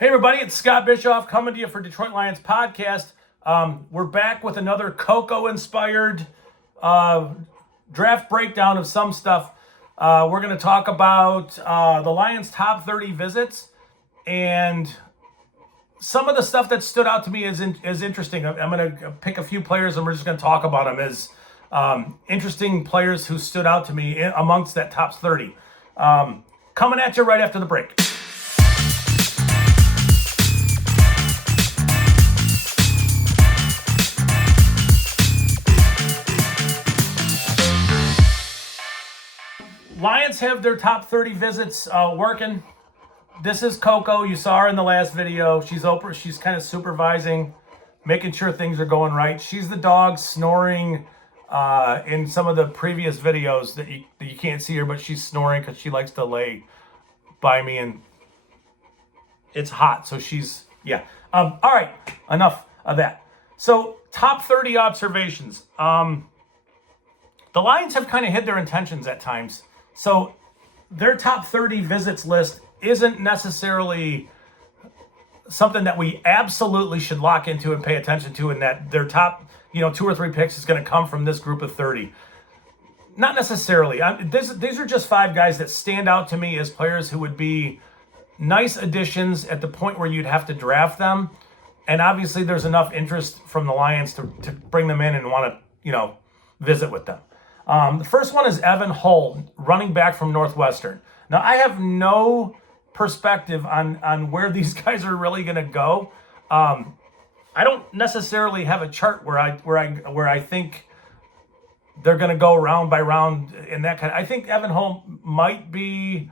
Hey everybody, it's Scott Bischoff coming to you for Detroit Lions podcast. We're back with another Coco-inspired draft breakdown of some stuff. We're going to talk about the Lions' top 30 visits and some of the stuff that stood out to me as interesting. I'm going to pick a few players and we're just going to talk about them as interesting players who stood out to me amongst that top 30. Coming at you right after the break. Lions have their top 30 visits working. This is Coco. You saw her in the last video. She's kind of supervising, making sure things are going right. She's the dog snoring in some of the previous videos that you can't see her, but she's snoring because she likes to lay by me and it's hot. So yeah. All right, enough of that. So top 30 observations. The Lions have kind of hid their intentions at times. So their top 30 visits list isn't necessarily something that we absolutely should lock into and pay attention to, and that their top, 2 or 3 picks is going to come from this group of 30. Not necessarily. These are just 5 guys that stand out to me as players who would be nice additions at the point where you'd have to draft them. And obviously there's enough interest from the Lions to bring them in and want to, visit with them. The first one is Evan Holmes, running back from Northwestern. Now, I have no perspective on where these guys are really going to go. I don't necessarily have a chart where I think they're going to go round by round in that kind. I think Evan Holmes might be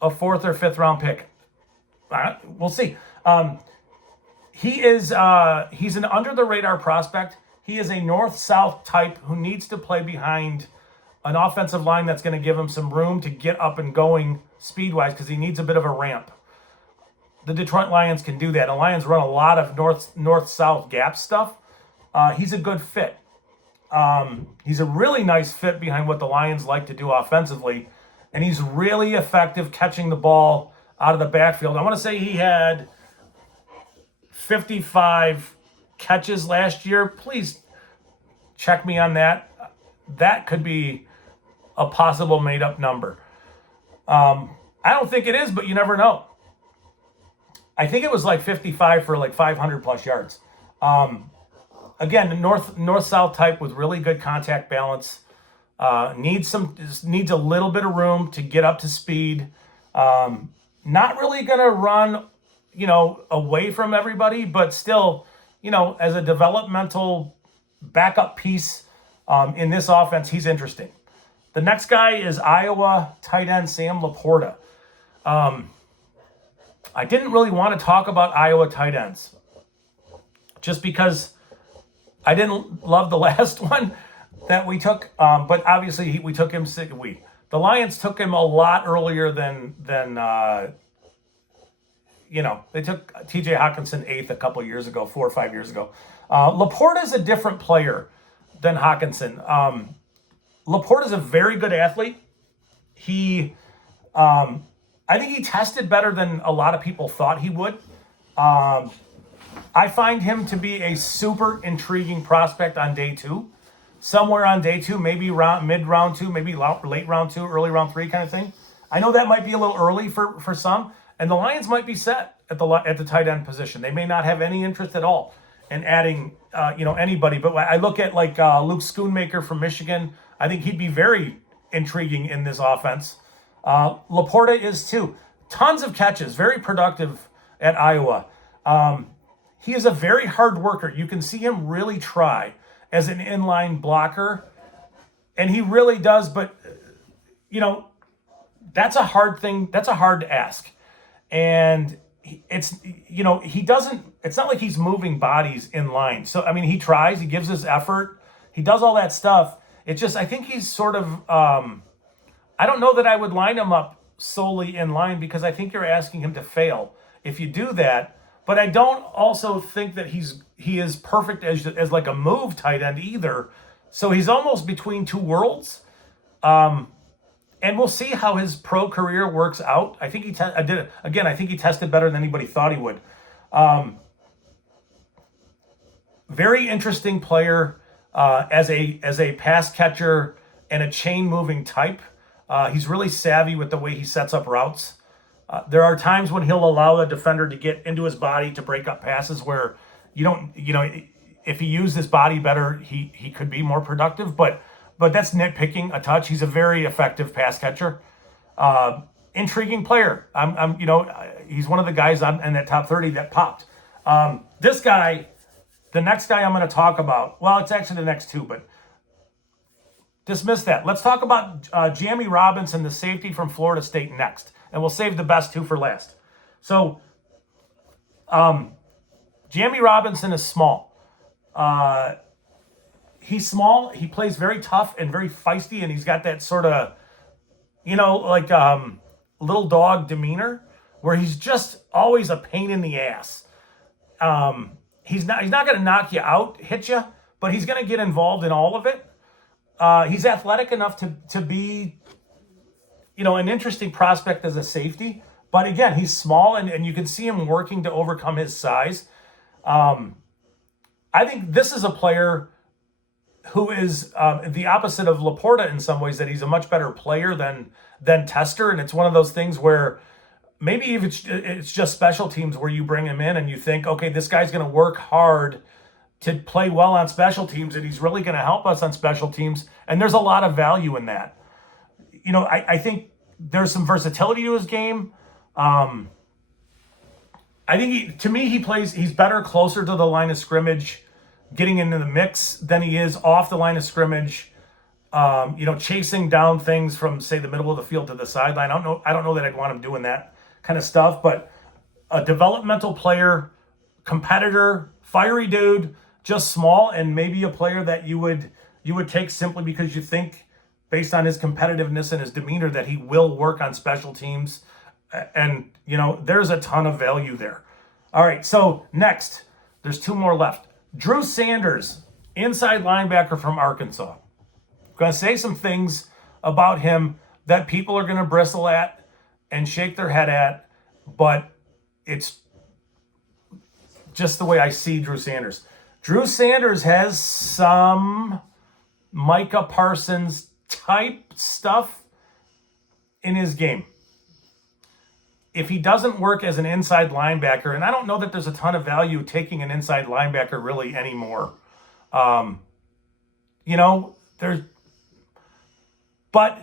a 4th or 5th round pick. We'll see. He's an under the radar prospect. He is a north-south type who needs to play behind an offensive line that's going to give him some room to get up and going speed-wise because he needs a bit of a ramp. The Detroit Lions can do that. The Lions run a lot of north-south gap stuff. He's a good fit. He's a really nice fit behind what the Lions like to do offensively, and he's really effective catching the ball out of the backfield. I want to say he had 55 catches last year. Please check me on that. That could be a possible made-up number. I don't think it is, but you never know. I think it was like 55 for like 500 plus yards. Again, the north-south type with really good contact balance. Needs a little bit of room to get up to speed. Not really going to run, away from everybody, but still, as a developmental backup piece in this offense, he's interesting. The next guy is Iowa tight end Sam Laporta. I didn't really want to talk about Iowa tight ends just because I didn't love the last one that we took, but obviously we took him. The Lions took him a lot earlier than they took T.J. Hawkinson 8th a couple years ago, 4 or 5 years ago. Laporta is a different player than Hawkinson. Laporta is a very good athlete. I think he tested better than a lot of people thought he would. I find him to be a super intriguing prospect on day 2. Somewhere on day 2, maybe mid-round 2, maybe late round 2, early round 3 kind of thing. I know that might be a little early for some. And the Lions might be set at the tight end position. They may not have any interest at all in adding, anybody. But I look at like Luke Schoonmaker from Michigan. I think he'd be very intriguing in this offense. Laporta is too. Tons of catches, very productive at Iowa. He is a very hard worker. You can see him really try as an inline blocker, and he really does. But that's a hard thing. That's a hard to ask. And it's not like he's moving bodies in line. So, he tries, he gives his effort, he does all that stuff. It's just, I think he's sort of, I don't know that I would line him up solely in line because I think you're asking him to fail if you do that. But I don't also think that he is perfect as like a move tight end either. So he's almost between two worlds. And we'll see how his pro career works out. I think I did it again. I think he tested better than anybody thought he would. Very interesting player as a pass catcher and a chain moving type. He's really savvy with the way he sets up routes. There are times when he'll allow a defender to get into his body to break up passes where if he used his body better, he could be more productive. But that's nitpicking a touch. He's a very effective pass catcher. Intriguing player. He's one of the guys in that top 30 that popped. This guy, the next guy I'm going to talk about, well, it's actually the next two, but dismiss that. Let's talk about Jamie Robinson, the safety from Florida State, next. And we'll save the best two for last. So, Jamie Robinson is small. He's small. He plays very tough and very feisty, and he's got that sort of, little dog demeanor where he's just always a pain in the ass. He's not going to knock you out, hit you, but he's going to get involved in all of it. He's athletic enough to be, an interesting prospect as a safety. But again, he's small, and you can see him working to overcome his size. I think this is a player who is the opposite of Laporta in some ways, that he's a much better player than Tester. And it's one of those things where maybe if it's just special teams where you bring him in and you think, okay, this guy's going to work hard to play well on special teams, and he's really going to help us on special teams. And there's a lot of value in that. I think there's some versatility to his game. I think he's better closer to the line of scrimmage, getting into the mix, than he is off the line of scrimmage, chasing down things from, say, the middle of the field to the sideline. I don't know that I'd want him doing that kind of stuff, but a developmental player, competitor, fiery dude, just small, and maybe a player that you would take simply because you think, based on his competitiveness and his demeanor, that he will work on special teams. And, there's a ton of value there. All right, so next, there's two more left. Drew Sanders, inside linebacker from Arkansas. I'm going to say some things about him that people are going to bristle at and shake their head at, but it's just the way I see Drew Sanders. Drew Sanders has some Micah Parsons type stuff in his game. If he doesn't work as an inside linebacker, and I don't know that there's a ton of value taking an inside linebacker really anymore. But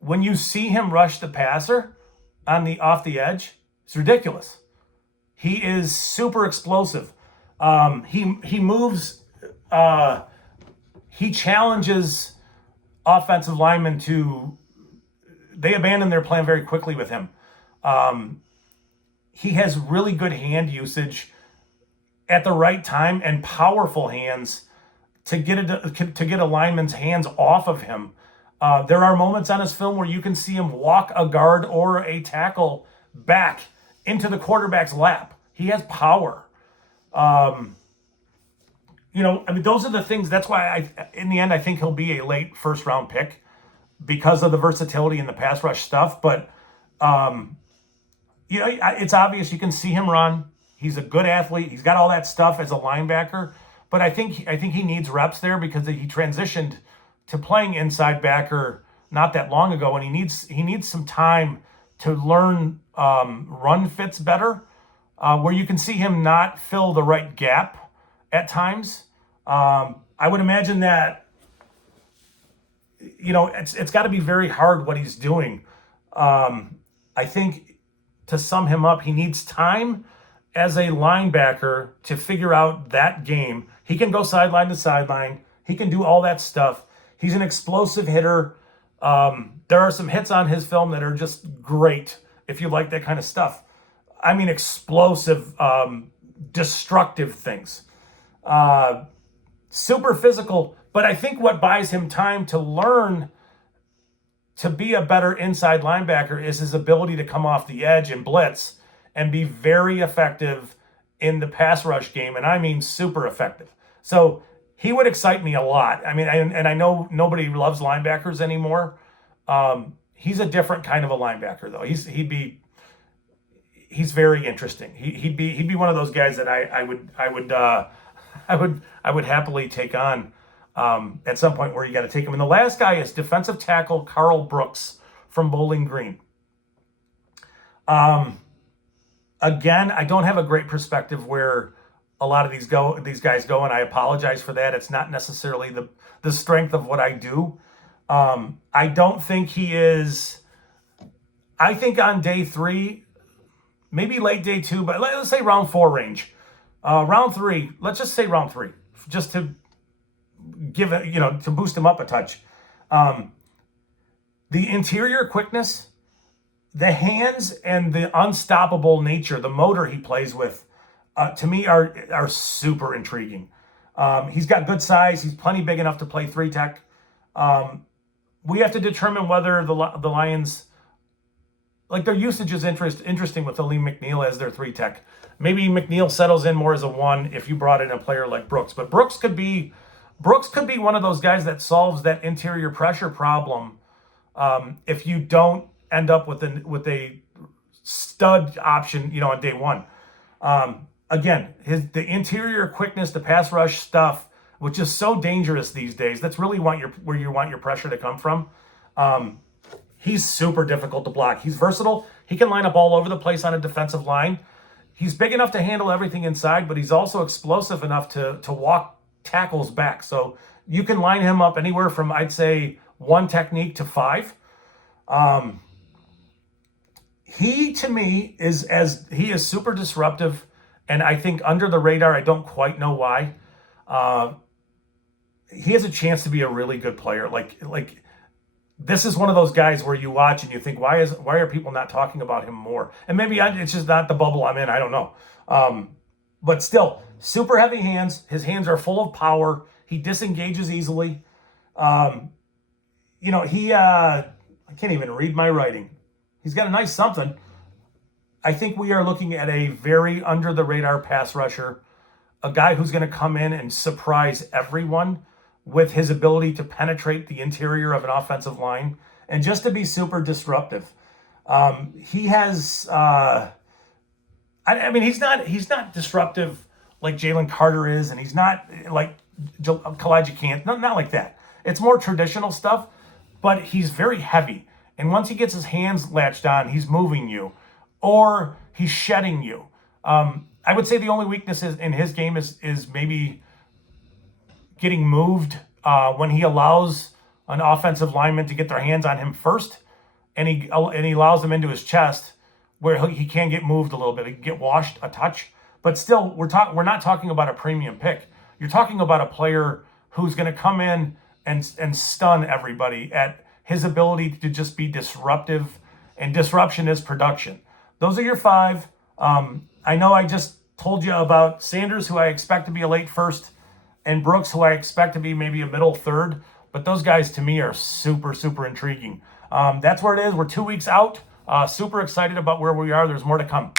when you see him rush the passer off the edge, it's ridiculous. He is super explosive. He moves. He challenges offensive linemen they abandon their plan very quickly with him. He has really good hand usage at the right time and powerful hands to get a lineman's hands off of him. There are moments on his film where you can see him walk a guard or a tackle back into the quarterback's lap. He has power. Those are the things. That's why in the end, I think he'll be a late first round pick because of the versatility and the pass rush stuff. But, it's obvious. You can see him run. He's a good athlete. He's got all that stuff as a linebacker. But I think he needs reps there because he transitioned to playing inside backer not that long ago, and he needs some time to learn run fits better, where you can see him not fill the right gap at times. I would imagine that it's got to be very hard what he's doing. I think, to sum him up, he needs time as a linebacker to figure out that game. He can go sideline to sideline. He can do all that stuff. He's an explosive hitter. There are some hits on his film that are just great if you like that kind of stuff. I mean, explosive, destructive things. Super physical, but I think what buys him time to learn to be a better inside linebacker is his ability to come off the edge and blitz and be very effective in the pass rush game, and I mean super effective. So he would excite me a lot. I mean, and I know nobody loves linebackers anymore. He's a different kind of a linebacker, though. He's very interesting. He'd be one of those guys that I would happily take on at some point where you got to take him. And the last guy is defensive tackle Carl Brooks from Bowling Green. Again, I don't have a great perspective where a lot of these guys go, and I apologize for that. It's not necessarily the strength of what I do. I don't think he is. I think on day 3, maybe late day 2, but let's say round 4 range. Round 3, let's just say round 3, just to give it, to boost him up a touch. The interior quickness, the hands, and the unstoppable nature, the motor he plays with, to me are super intriguing. He's got good size. He's plenty big enough to play 3-tech. We have to determine whether the Lions, like, their usage is interesting with Aleem McNeil as their 3-tech. Maybe McNeil settles in more as a 1 if you brought in a player like Brooks. But Brooks could be one of those guys that solves that interior pressure problem if you don't end up with a stud option, on day 1. Again, the interior quickness, the pass rush stuff, which is so dangerous these days. That's really where you want your pressure to come from. He's super difficult to block. He's versatile. He can line up all over the place on a defensive line. He's big enough to handle everything inside, but he's also explosive enough to walk tackles back. So you can line him up anywhere from, I'd say, 1 technique to 5. He, to me, is super disruptive, and I think under the radar. I don't quite know why. He has a chance to be a really good player. Like this is one of those guys where you watch and you think, why are people not talking about him more? And maybe it's just not the bubble I'm in. I don't know. But still, super heavy hands. His hands are full of power. He disengages easily. I can't even read my writing. He's got a nice something. I think we are looking at a very under-the-radar pass rusher, a guy who's going to come in and surprise everyone with his ability to penetrate the interior of an offensive line and just to be super disruptive. He has, he's not disruptive like Jalen Carter is, and he's not like Kalijah Kant, not like that. It's more traditional stuff, but he's very heavy. And once he gets his hands latched on, he's moving you or he's shedding you. I would say the only weakness in his game is maybe getting moved when he allows an offensive lineman to get their hands on him first, and he allows them into his chest where he can get moved a little bit. He can get washed a touch. But still, we're not talking about a premium pick. You're talking about a player who's going to come in and stun everybody at his ability to just be disruptive, and disruption is production. Those are your 5. I know I just told you about Sanders, who I expect to be a late 1st, and Brooks, who I expect to be maybe a middle 3rd. But those guys, to me, are super, super intriguing. That's where it is. We're 2 weeks out. Super excited about where we are. There's more to come.